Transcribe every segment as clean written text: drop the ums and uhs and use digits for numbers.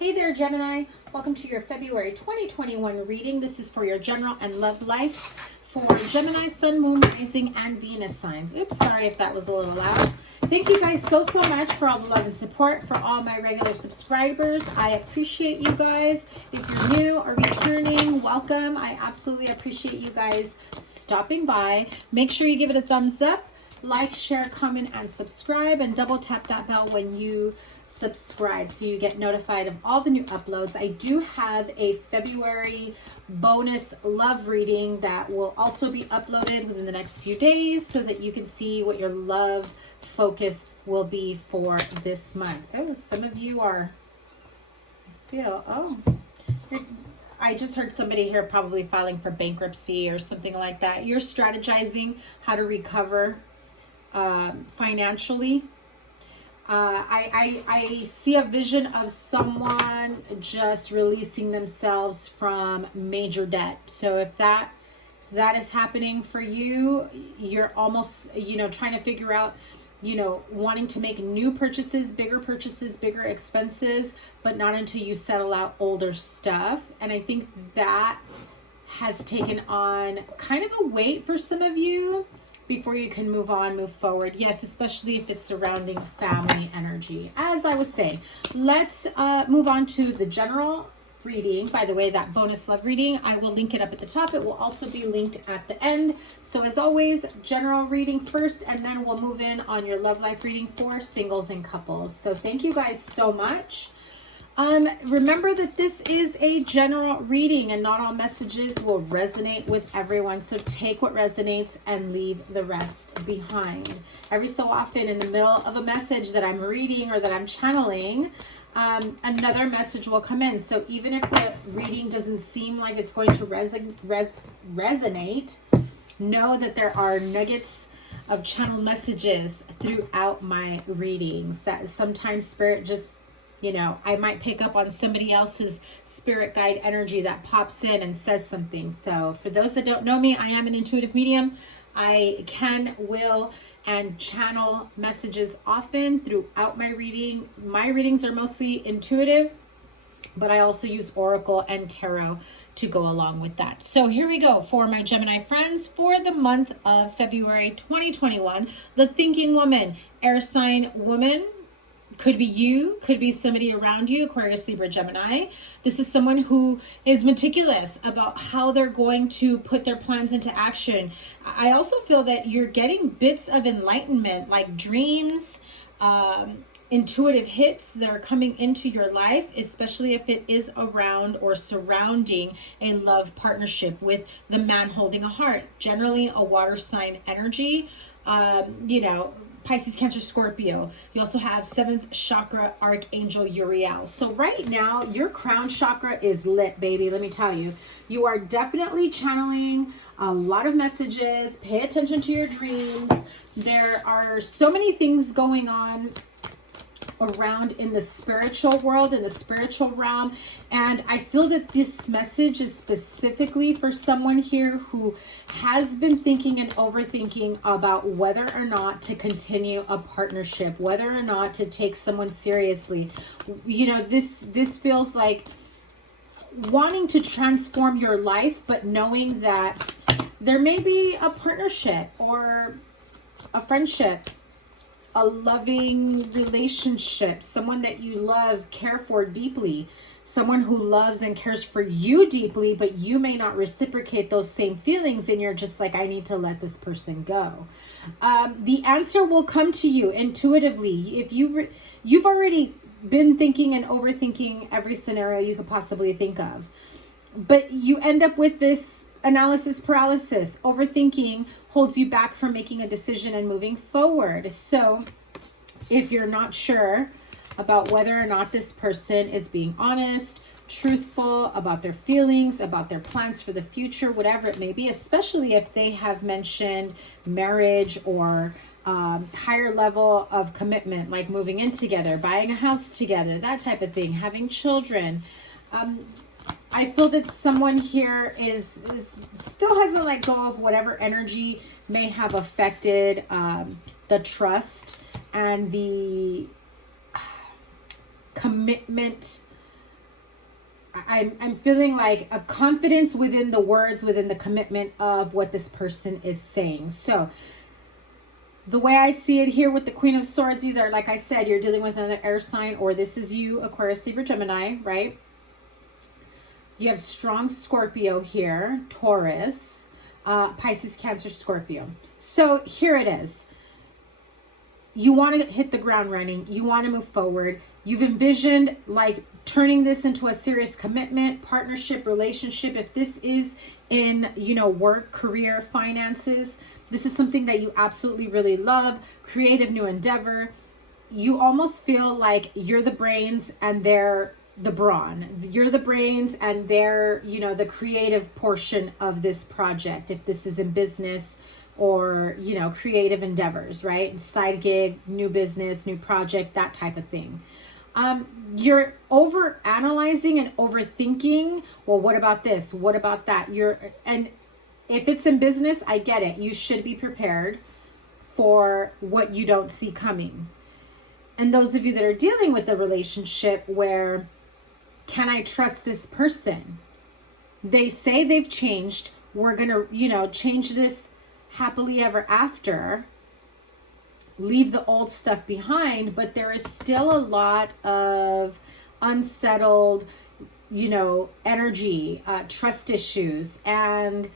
Hey there, Gemini. Welcome to your February 2021 reading. This is for your general and love life for Gemini, Sun, Moon, Rising, and Venus signs. Oops, sorry if that was a little loud. Thank you guys so much for all the love and support. For all my regular subscribers, I appreciate you guys. If you're new or returning, welcome. I absolutely appreciate you guys stopping by. Make sure you give it a thumbs up, like, share, comment, and subscribe, and double tap that bell when you subscribe so you get notified of all the new uploads. I do have a February bonus love reading that will also be uploaded within the next few days so that you can see what your love focus will be for this month. Oh, some of you are, I just heard somebody here probably filing for bankruptcy or something like that. You're strategizing how to recover financially. I see a vision of someone just releasing themselves from major debt. So if that is happening for you, you're almost, trying to figure out, wanting to make new purchases, bigger expenses, but not until you settle out older stuff. And I think that has taken on kind of a weight for some of you before you can move forward. Yes, especially if it's surrounding family energy. As I was saying, let's move on to the general reading. By the way, that bonus love reading, I will link it up at the top. It will also be linked at the end. So as always, general reading first, and then we'll move in on your love life reading for singles and couples. So thank you guys so much. Remember that this is a general reading and not all messages will resonate with everyone. So take what resonates and leave the rest behind. Every so often in the middle of a message that I'm reading or that I'm channeling, another message will come in. So even if the reading doesn't seem like it's going to resonate, know that there are nuggets of channel messages throughout my readings that sometimes spirit just, I might pick up on somebody else's spirit guide energy that pops in and says something. So for those that don't know me, I am an intuitive medium. I can, will, and channel messages often throughout my reading. My readings are mostly intuitive, but I also use Oracle and Tarot to go along with that. So here we go for my Gemini friends for the month of February 2021. The Thinking Woman, air sign woman. Could be you, could be somebody around you, Aquarius, Libra, Gemini. This is someone who is meticulous about how they're going to put their plans into action. I also feel that you're getting bits of enlightenment, like dreams, intuitive hits that are coming into your life, especially if it is around or surrounding a love partnership with the man holding a heart, generally a water sign energy, Pisces, Cancer, Scorpio. You also have 7th chakra archangel Uriel. So right now, your crown chakra is lit, baby. Let me tell you. You are definitely channeling a lot of messages. Pay attention to your dreams. There are so many things going on around in the spiritual world, in the spiritual realm, and I feel that this message is specifically for someone here who has been thinking and overthinking about whether or not to continue a partnership, whether or not to take someone seriously. This feels like wanting to transform your life, but knowing that there may be a partnership or a friendship, a loving relationship, someone that you love, care for deeply, someone who loves and cares for you deeply, but you may not reciprocate those same feelings, and you're just like, I need to let this person go. The answer will come to you intuitively. If you've already been thinking and overthinking every scenario you could possibly think of, but you end up with this analysis paralysis. Overthinking holds you back from making a decision and moving forward. So if you're not sure about whether or not this person is being honest, truthful about their feelings, about their plans for the future, whatever it may be, especially if they have mentioned marriage or higher level of commitment, like moving in together, buying a house together, that type of thing, having children, I feel that someone here is still hasn't let go of whatever energy may have affected the trust and the commitment I'm feeling like a confidence within the words, within the commitment of what this person is saying. So the way I see it here with the Queen of Swords, either, like I said, you're dealing with another air sign, or this is you, Aquarius, Libra, Gemini, right? You have strong Scorpio here, Taurus, Pisces, Cancer, Scorpio. So here it is. You want to hit the ground running. You want to move forward. You've envisioned like turning this into a serious commitment, partnership, relationship. If this is in, you know, work, career, finances, this is something that you absolutely really love, creative new endeavor. You almost feel like you're the brains and they're the brawn. You're the brains and they're, you know, the creative portion of this project. If this is in business or, you know, creative endeavors, right? Side gig, new business, new project, that type of thing. You're over analyzing and overthinking. Well, what about this? What about that? And if it's in business, I get it. You should be prepared for what you don't see coming. And those of you that are dealing with a relationship where, can I trust this person? They say they've changed. We're going to, you know, change this happily ever after. Leave the old stuff behind, but there is still a lot of unsettled, you know, energy, trust issues. And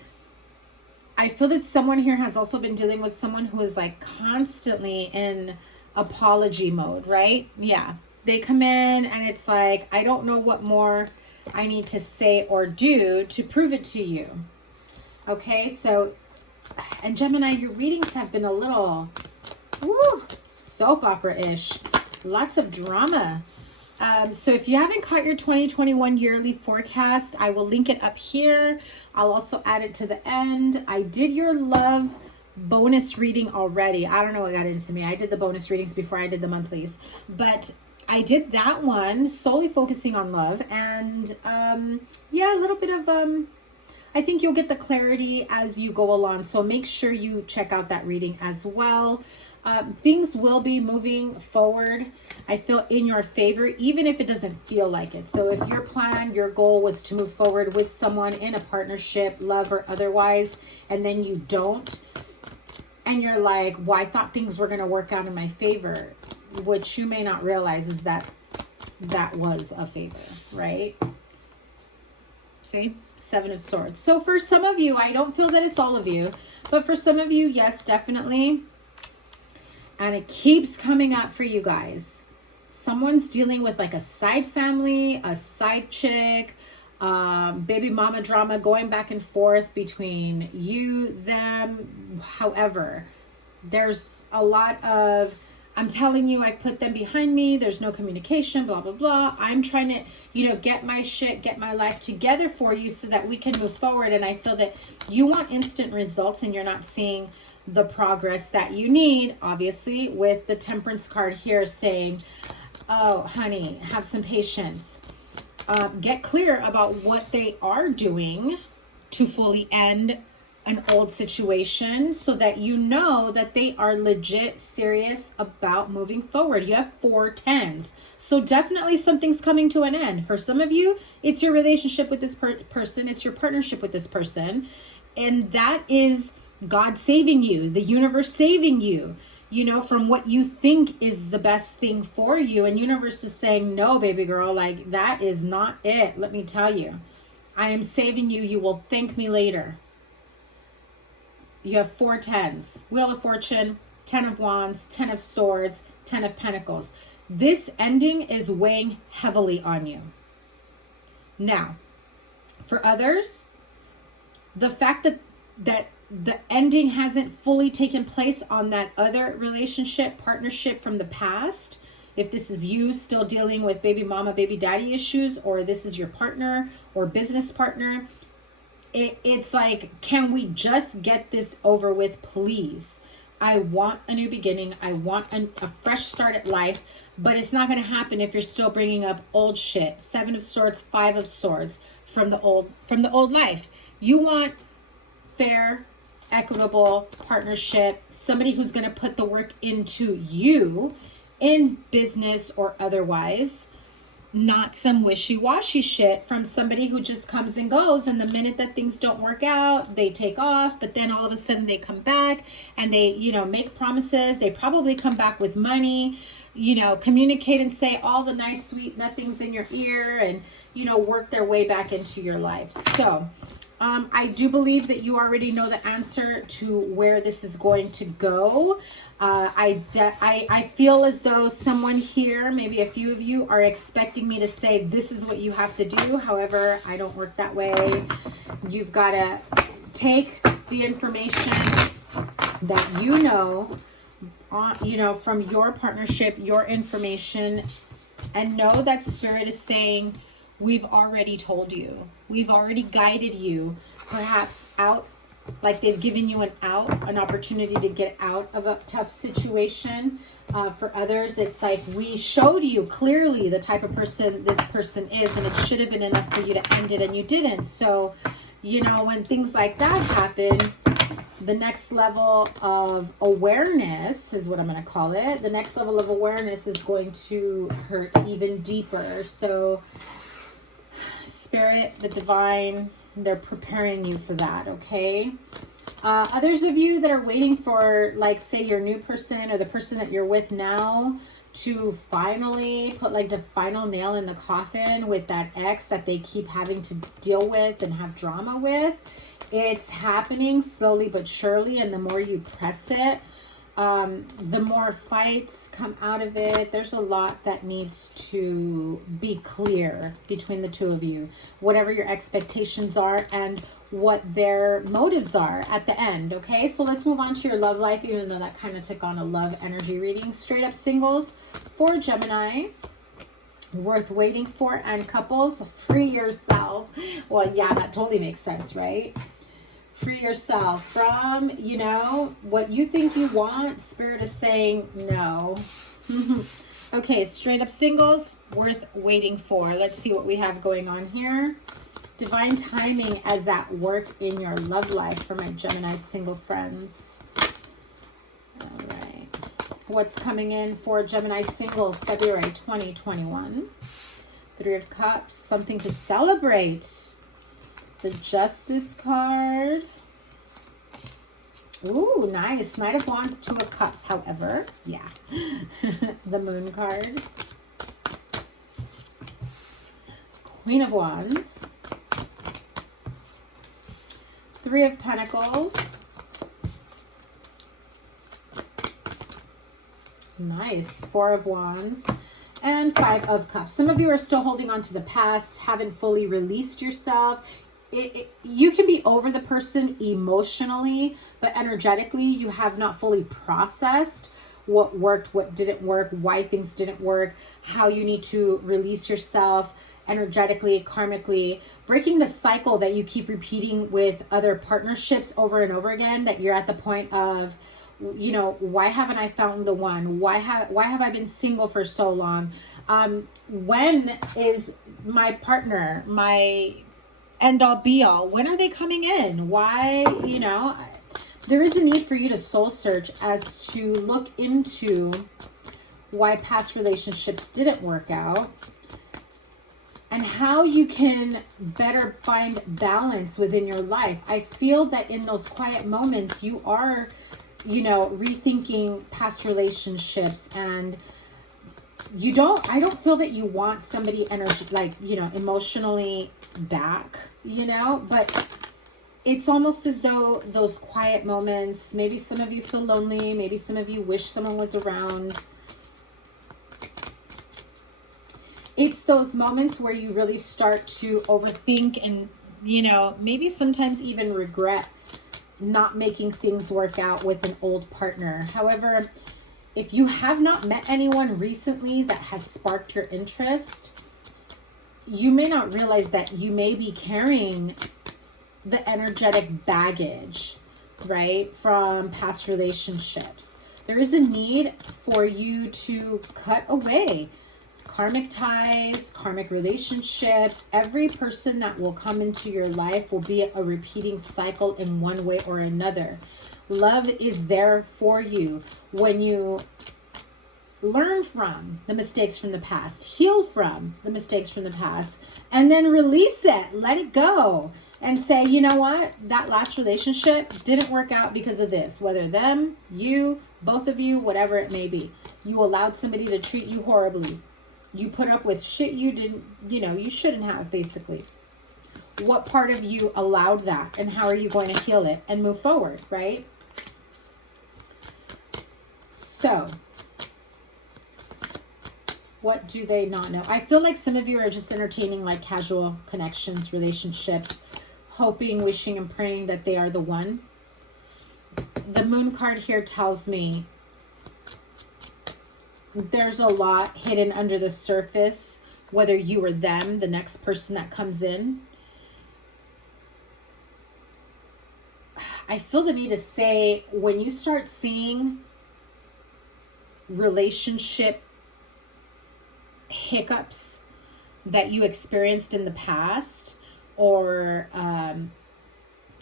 I feel that someone here has also been dealing with someone who is like constantly in apology mode, right? Yeah. They come in and it's like, I don't know what more I need to say or do to prove it to you. Okay. So, and Gemini, your readings have been a little, soap opera-ish. Lots of drama. So if you haven't caught your 2021 yearly forecast, I will link it up here. I'll also add it to the end. I did your love bonus reading already. I don't know what got into me. I did the bonus readings before I did the monthlies, but I did that one solely focusing on love. And yeah, a little bit of, I think you'll get the clarity as you go along. So make sure you check out that reading as well. Things will be moving forward, I feel, in your favor, even if it doesn't feel like it. So if your plan, your goal was to move forward with someone in a partnership, love or otherwise, and then you don't, and you're like, well, I thought things were going to work out in my favor. What you may not realize is that that was a favor, right? See? Seven of Swords. So for some of you, I don't feel that it's all of you, but for some of you, yes, definitely. And it keeps coming up for you guys. Someone's dealing with like a side family, a side chick, baby mama drama going back and forth between you, them. However, there's a lot of, I'm telling you, I've put them behind me. There's no communication, blah, blah, blah. I'm trying to, you know, get my shit, get my life together for you so that we can move forward. And I feel that you want instant results and you're not seeing the progress that you need, obviously, with the Temperance card here saying, oh, honey, have some patience. Get clear about what they are doing to fully end an old situation so that you know that they are legit serious about moving forward. You have 4 tens. So definitely something's coming to an end. For some of you, it's your relationship with this person. It's your partnership with this person. And that is God saving you, the universe saving you, you know, from what you think is the best thing for you. And universe is saying, no, baby girl, like that is not it. Let me tell you, I am saving you. You will thank me later. You have 4 tens, Wheel of Fortune, 10 of Wands, 10 of Swords, 10 of Pentacles. This ending is weighing heavily on you. Now, for others, the fact that the ending hasn't fully taken place on that other relationship, partnership from the past, if this is you still dealing with baby mama, baby daddy issues, or this is your partner or business partner, it's like, can we just get this over with, please? I want a new beginning. I want a fresh start at life, but it's not going to happen if you're still bringing up old shit. 7 of Swords, 5 of Swords from the old life. You want fair, equitable partnership, somebody who's going to put the work into you in business or otherwise. not some wishy-washy shit from somebody who just comes and goes, and the minute that things don't work out, they take off, but then all of a sudden they come back and they, you know, make promises. They probably come back with money, you know, communicate and say all the nice, sweet nothings in your ear, and, you know, work their way back into your life. So I do believe that you already know the answer to where this is going to go. I feel as though someone here, maybe a few of you, are expecting me to say this is what you have to do. However, I don't work that way. You've got to take the information that you know, from your partnership, your information, and know that Spirit is saying, we've already told you. We've already guided you, perhaps out, like they've given you an opportunity to get out of a tough situation. For others, it's like, we showed you clearly the type of person this person is, and it should have been enough for you to end it, and you didn't. So, you know, when things like that happen, the next level of awareness is what I'm going to call it. The next level of awareness is going to hurt even deeper. So Spirit, the divine, they're preparing you for that, okay? Others of you that are waiting for, like, say, your new person or the person that you're with now to finally put, like, the final nail in the coffin with that ex that they keep having to deal with and have drama with. It's happening slowly but surely, and the more you press it, the more fights come out of it. There's a lot that needs to be clear between the two of you, whatever your expectations are and what their motives are at the end, okay? So let's move on to your love life, even though that kind of took on a love energy reading. Straight up singles for Gemini, worth waiting for, and couples, free yourself. Well, yeah, that totally makes sense, right? Free yourself from, you know, what you think you want. Spirit is saying no. Okay, straight up singles, worth waiting for. Let's see what we have going on here. Divine timing as at work in your love life for my Gemini single friends. All right. What's coming in for Gemini singles, February 2021? Three of Cups, something to celebrate. The Justice card. Ooh, nice. Knight of Wands, Two of Cups, however. Yeah. The Moon card. Queen of Wands. Three of Pentacles. Nice. Four of Wands. And Five of Cups. Some of you are still holding on to the past, haven't fully released yourself. You can be over the person emotionally, but energetically, you have not fully processed what worked, what didn't work, why things didn't work, how you need to release yourself energetically, karmically, breaking the cycle that you keep repeating with other partnerships over and over again, that you're at the point of, you know, why haven't I found the one? Why have I been single for so long? When is my partner, my end all be all, when are they coming in? Why, you know, there is a need for you to soul search as to look into why past relationships didn't work out and how you can better find balance within your life. I feel that in those quiet moments, you are, you know, rethinking past relationships, and I don't feel that you want somebody emotionally back, you know, but it's almost as though those quiet moments, maybe some of you feel lonely, maybe some of you wish someone was around. It's those moments where you really start to overthink and, you know, maybe sometimes even regret not making things work out with an old partner. However, if you have not met anyone recently that has sparked your interest, you may not realize that you may be carrying the energetic baggage, right, from past relationships. There is a need for you to cut away karmic ties, karmic relationships. Every person that will come into your life will be a repeating cycle in one way or another. Love is there for you when you learn from the mistakes from the past, heal from the mistakes from the past, and then release it, let it go, and say, you know what, that last relationship didn't work out because of this, whether them, you, both of you, whatever it may be. You allowed somebody to treat you horribly. You put up with shit you didn't, you shouldn't have, basically. What part of you allowed that, and how are you going to heal it and move forward, right? So, what do they not know? I feel like some of you are just entertaining like casual connections, relationships, hoping, wishing, and praying that they are the one. The moon card here tells me there's a lot hidden under the surface, whether you or them, the next person that comes in. I feel the need to say, when you start seeing relationship hiccups that you experienced in the past, or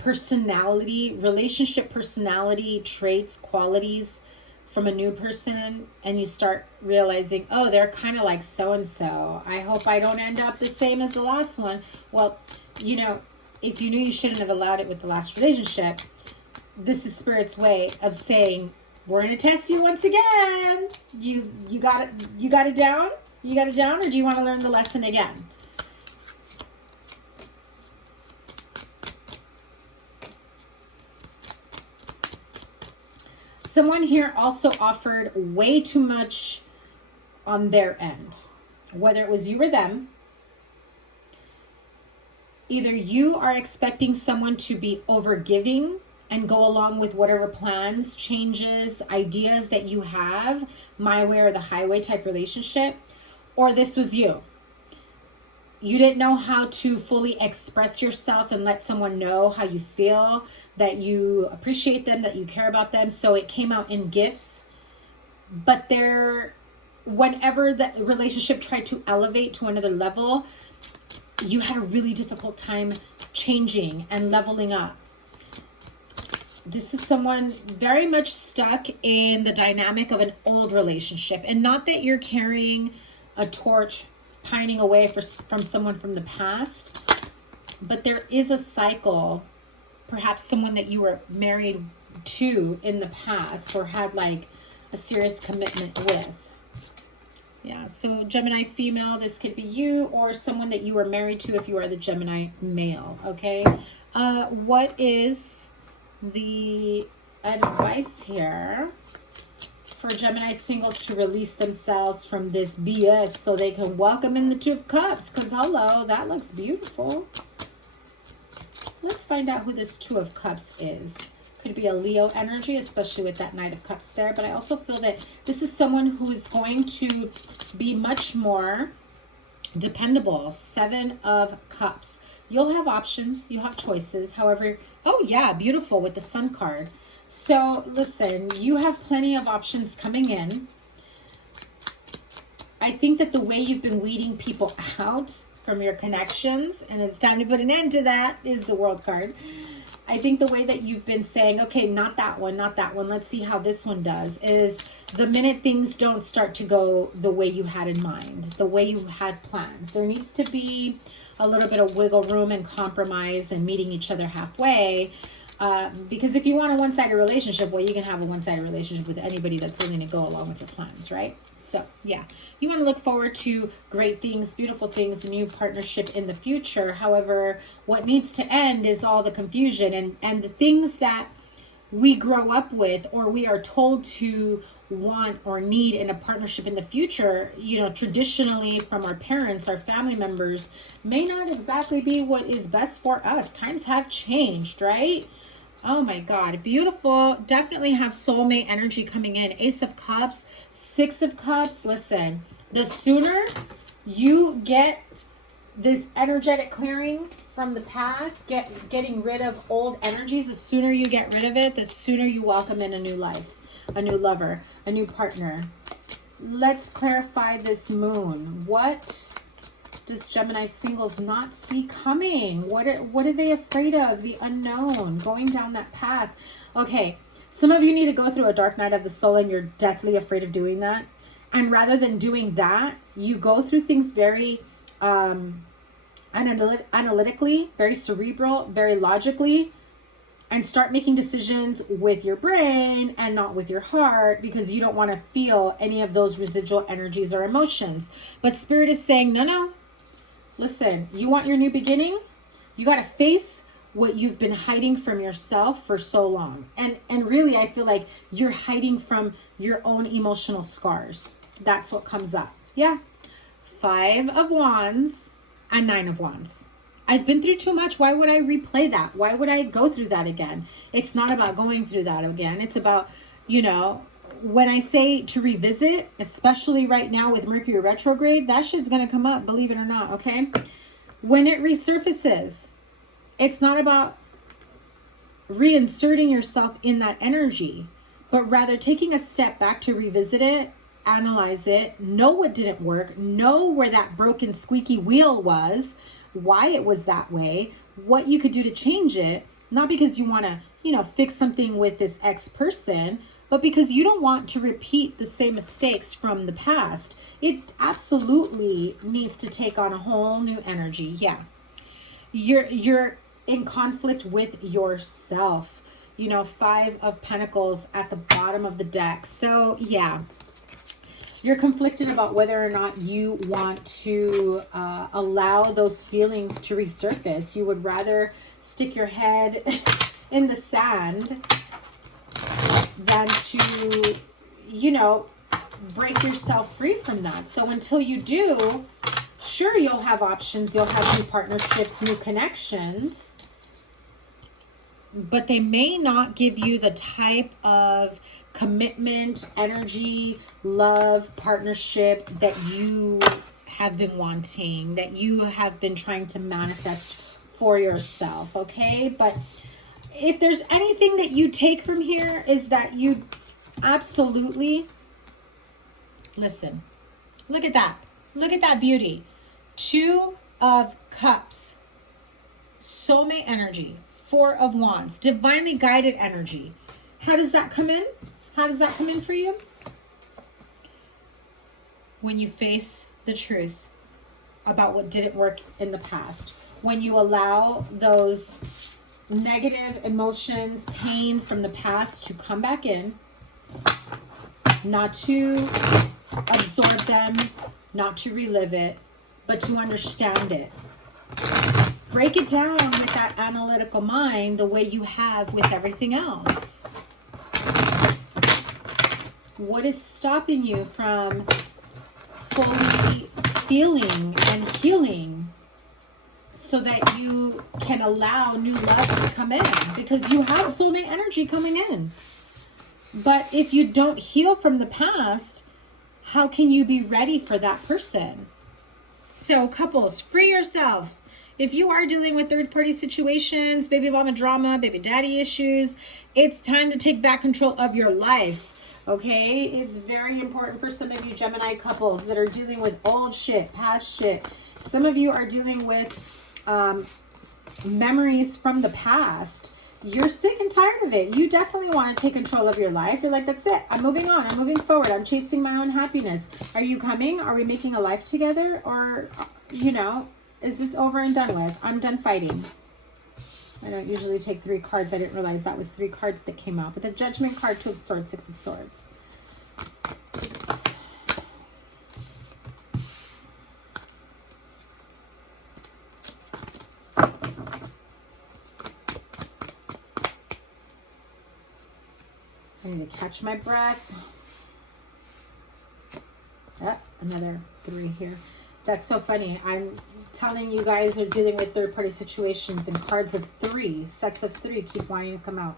relationship personality traits, qualities from a new person, and you start realizing, oh, they're kind of like so-and-so. I hope I don't end up the same as the last one. Well, if you knew you shouldn't have allowed it with the last relationship, this is Spirit's way of saying, we're going to test you once again. You got it down? You got it down, or do you want to learn the lesson again? Someone here also offered way too much on their end, whether it was you or them. Either you are expecting someone to be overgiving and go along with whatever plans, changes, ideas that you have, my way or the highway type relationship, or this was you. You didn't know how to fully express yourself and let someone know how you feel, that you appreciate them, that you care about them. So it came out in gifts. But whenever the relationship tried to elevate to another level, you had a really difficult time changing and leveling up. This is someone very much stuck in the dynamic of an old relationship. And not that you're carrying a torch pining away from someone from the past, but there is a cycle, perhaps someone that you were married to in the past or had like a serious commitment with. Yeah, so Gemini female, this could be you, or someone that you were married to if you are the Gemini male, okay? What is the advice here for Gemini singles to release themselves from this BS so they can welcome in the Two of Cups? Because, hello, that looks beautiful. Let's find out who this Two of Cups is. Could be a Leo energy, especially with that Knight of Cups there. But I also feel that this is someone who is going to be much more dependable. Seven of Cups. You'll have options. You'll have choices. However, oh yeah, beautiful with the Sun card. So listen, you have plenty of options coming in. I think that the way you've been weeding people out from your connections, and it's time to put an end to that, is the World card. I think the way that you've been saying, okay, not that one, not that one, let's see how this one does, is the minute things don't start to go the way you had in mind, the way you had plans, there needs to be a little bit of wiggle room and compromise and meeting each other halfway. Because if you want a one-sided relationship, well, you can have a one-sided relationship with anybody that's willing to go along with your plans, right? So, yeah, you want to look forward to great things, beautiful things, a new partnership in the future. However, what needs to end is all the confusion and the things that we grow up with or we are told to want or need in a partnership in the future, traditionally from our parents, our family members, may not exactly be what is best for us. Times have changed, right? Oh my God, beautiful. Definitely have soulmate energy coming in. Ace of Cups, Six of Cups. Listen, the sooner you get this energetic clearing from the past, getting rid of old energies, the sooner you get rid of it, the sooner you welcome in a new life, a new lover, a new partner. Let's clarify this moon. What does Gemini singles not see coming? What are they afraid of? The unknown, going down that path. Okay, some of you need to go through a dark night of the soul and you're deathly afraid of doing that. And rather than doing that, you go through things very analytically, very cerebral, very logically, and start making decisions with your brain and not with your heart, because you don't want to feel any of those residual energies or emotions. But Spirit is saying, no, no. Listen, you want your new beginning? You got to face what you've been hiding from yourself for so long. And really, I feel like you're hiding from your own emotional scars. That's what comes up. Yeah. 5 of Wands and 9 of Wands. I've been through too much. Why would I replay that? Why would I go through that again? It's not about going through that again. It's about, you know, when I say to revisit, especially right now with Mercury retrograde, that shit's going to come up, believe it or not, okay? When it resurfaces, it's not about reinserting yourself in that energy, but rather taking a step back to revisit it, analyze it, know what didn't work, know where that broken squeaky wheel was, why it was that way, what you could do to change it, not because you want to, you know, fix something with this ex person, but because you don't want to repeat the same mistakes from the past. It absolutely needs to take on a whole new energy. Yeah. You're in conflict with yourself. You know, 5 of Pentacles at the bottom of the deck. So, yeah. You're conflicted about whether or not you want to allow those feelings to resurface. You would rather stick your head in the sand than to, you know, break yourself free from that. So until you do, sure, you'll have options. You'll have new partnerships, new connections, but they may not give you the type of commitment, energy, love, partnership that you have been wanting, that you have been trying to manifest for yourself, okay? But if there's anything that you take from here, is that you absolutely, listen, look at that. Look at that beauty. 2 of Cups, soulmate energy, 4 of Wands, divinely guided energy. How does that come in? How does that come in for you? When you face the truth about what didn't work in the past. When you allow those negative emotions, pain from the past to come back in, not to absorb them, not to relive it, but to understand it. Break it down with that analytical mind the way you have with everything else. What is stopping you from fully feeling and healing so that you can allow new love to come in? Because you have soulmate energy coming in. But if you don't heal from the past, how can you be ready for that person? So couples, free yourself. If you are dealing with third-party situations, baby mama drama, baby daddy issues, it's time to take back control of your life. Okay, it's very important for some of you Gemini couples that are dealing with old shit, past shit. Some of you are dealing with memories from the past. You're sick and tired of it. You definitely want to take control of your life. You're like, that's it. I'm moving on. I'm moving forward. I'm chasing my own happiness. Are you coming? Are we making a life together? Or, you know, is this over and done with? I'm done fighting. I don't usually take 3 cards. I didn't realize that was 3 cards that came out. But the Judgment card, 2 of Swords, 6 of Swords. I need to catch my breath. Oh, another 3 here. That's so funny. I'm telling you guys are dealing with third-party situations, and cards of 3, sets of 3 keep wanting to come out.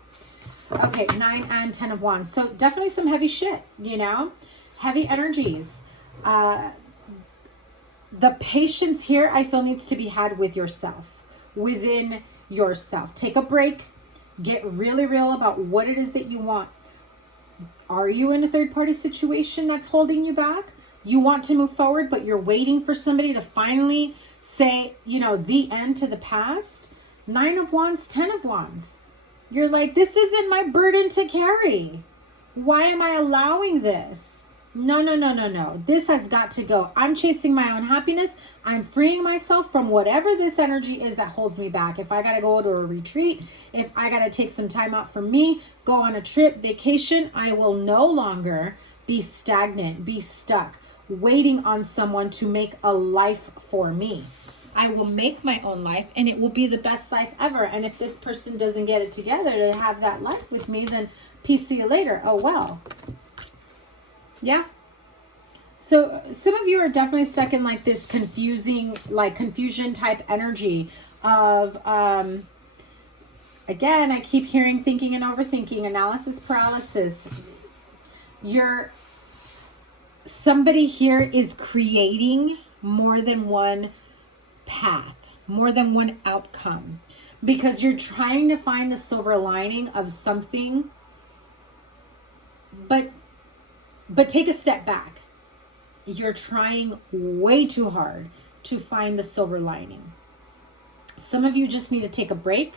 Okay, 9 and 10 of Wands. So definitely some heavy shit, you know? Heavy energies. The patience here, I feel, needs to be had with yourself. Within yourself. Take a break. Get really real about what it is that you want. Are you in a third-party situation that's holding you back? You want to move forward, but you're waiting for somebody to finally say, you know, the end to the past. 9 of Wands, 10 of Wands. You're like, this isn't my burden to carry. Why am I allowing this? No, no, no, no, no. This has got to go. I'm chasing my own happiness. I'm freeing myself from whatever this energy is that holds me back. If I got to go to a retreat, if I got to take some time out for me, go on a trip, vacation, I will no longer be stagnant, be stuck, waiting on someone to make a life for me. I will make my own life, and it will be the best life ever. And if this person doesn't get it together to have that life with me, then peace, see you later. Oh, well. Yeah. So some of you are definitely stuck in like this confusing, like confusion type energy of, again, I keep hearing thinking and overthinking, analysis paralysis. Somebody here is creating more than one path, more than one outcome, because you're trying to find the silver lining of something, but take a step back. You're trying way too hard to find the silver lining. Some of you just need to take a break,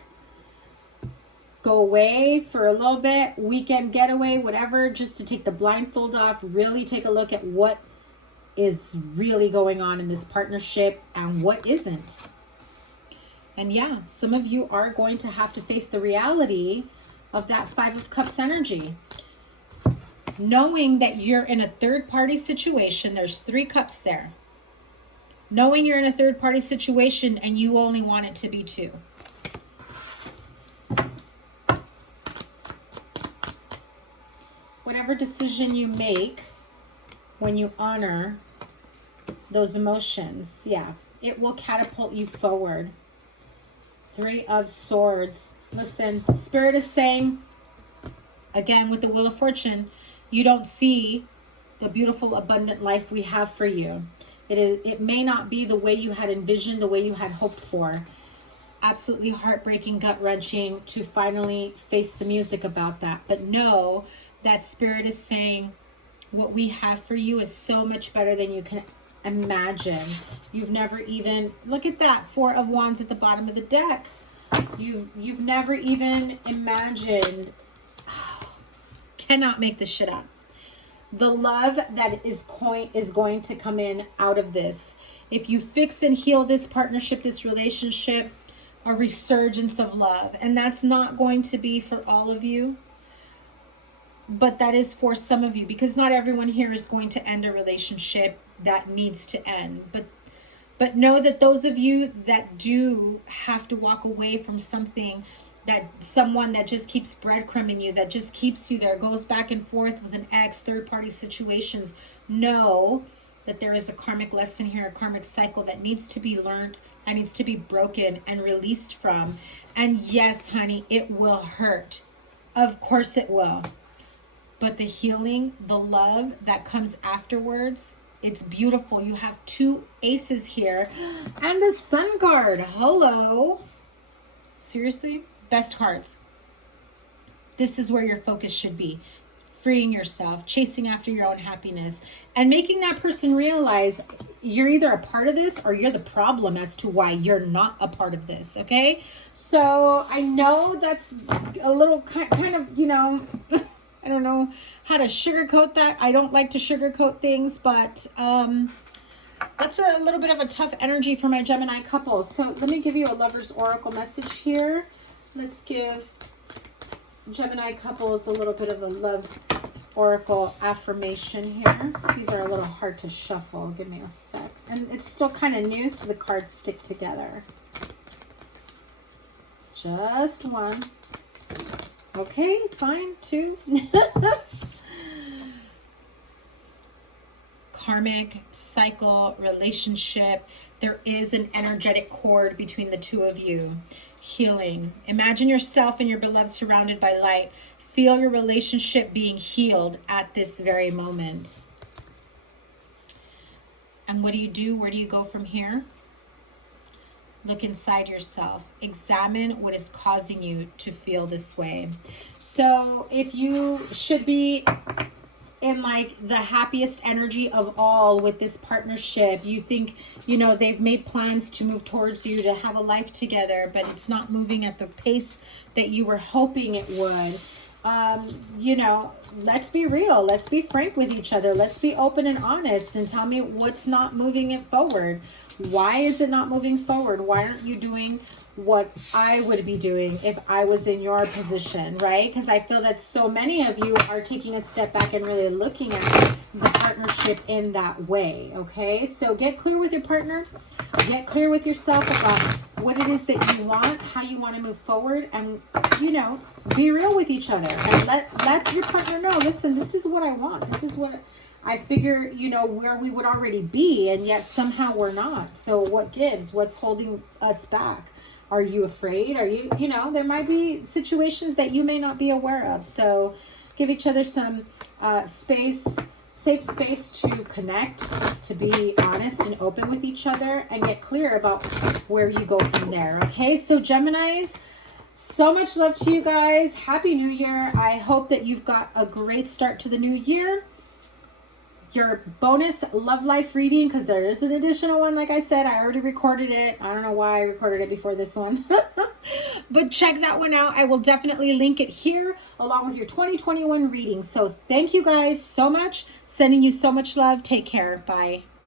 go away for a little bit, weekend getaway, whatever, just to take the blindfold off, really take a look at what is really going on in this partnership and what isn't. And yeah, some of you are going to have to face the reality of that Five of Cups energy. Knowing that you're in a third-party situation, there's 3 cups there. Knowing you're in a third-party situation and you only want it to be 2. Whatever decision you make when you honor those emotions, yeah, it will catapult you forward. 3 of Swords. Listen, Spirit is saying, again, with the Wheel of Fortune, you don't see the beautiful, abundant life we have for you. It may not be the way you had envisioned, the way you had hoped for. Absolutely heartbreaking, gut-wrenching to finally face the music about that. But know that Spirit is saying what we have for you is so much better than you can imagine. You've never even, look at that, 4 of Wands at the bottom of the deck. You've never even imagined. Cannot make this shit up. The love that is going to come in out of this. If you fix and heal this partnership, this relationship, a resurgence of love. And that's not going to be for all of you, but that is for some of you, because not everyone here is going to end a relationship that needs to end. But know that those of you that do have to walk away from something, that someone that just keeps breadcrumbing you, that just keeps you there, goes back and forth with an ex, third-party situations, know that there is a karmic lesson here, a karmic cycle that needs to be learned, that needs to be broken and released from. And yes, honey, it will hurt. Of course it will. But the healing, the love that comes afterwards, it's beautiful. You have 2 aces here. And the Sun card. Hello. Seriously? Best cards. This is where your focus should be. Freeing yourself, chasing after your own happiness, and making that person realize you're either a part of this or you're the problem as to why you're not a part of this, okay? So I know that's a little kind of, you know, I don't know how to sugarcoat that. I don't like to sugarcoat things, but that's a little bit of a tough energy for my Gemini couples. So let me give you a Lover's Oracle message here. Let's give Gemini couples a little bit of a love oracle affirmation here. These are a little hard to shuffle. Give me a sec. And it's still kind of new, so the cards stick together. Just 1. Okay, fine. 2. Karmic cycle, relationship. There is an energetic cord between the 2 of you. Healing. Imagine yourself and your beloved surrounded by light. Feel your relationship being healed at this very moment. And what do you do? Where do you go from here? Look inside yourself. Examine what is causing you to feel this way. So if you should be in like the happiest energy of all with this partnership, you think, you know, they've made plans to move towards you, to have a life together, but it's not moving at the pace that you were hoping it would. you know, let's be real. Let's be frank with each other. Let's be open and honest and tell me what's not moving it forward. Why is it not moving forward? Why aren't you doing what I would be doing if I was in your position, right? Because I feel that so many of you are taking a step back and really looking at the partnership in that way, okay? So get clear with your partner. Get clear with yourself about what it is that you want, how you want to move forward, and, you know, be real with each other. And let your partner know, listen, this is what I want. This is what I figure, you know, where we would already be, and yet somehow we're not. So what gives? What's holding us back? Are you afraid? Are you, you know, there might be situations that you may not be aware of. So give each other some space, safe space to connect, to be honest and open with each other, and get clear about where you go from there. Okay, so Geminis, so much love to you guys. Happy New Year. I hope that you've got a great start to the new year. Your bonus love life reading, because there is an additional one, like I said, I already recorded it. I don't know why I recorded it before this one. But check that one out. I will definitely link it here along with your 2021 reading. So thank you guys so much. Sending you so much love. Take care. Bye.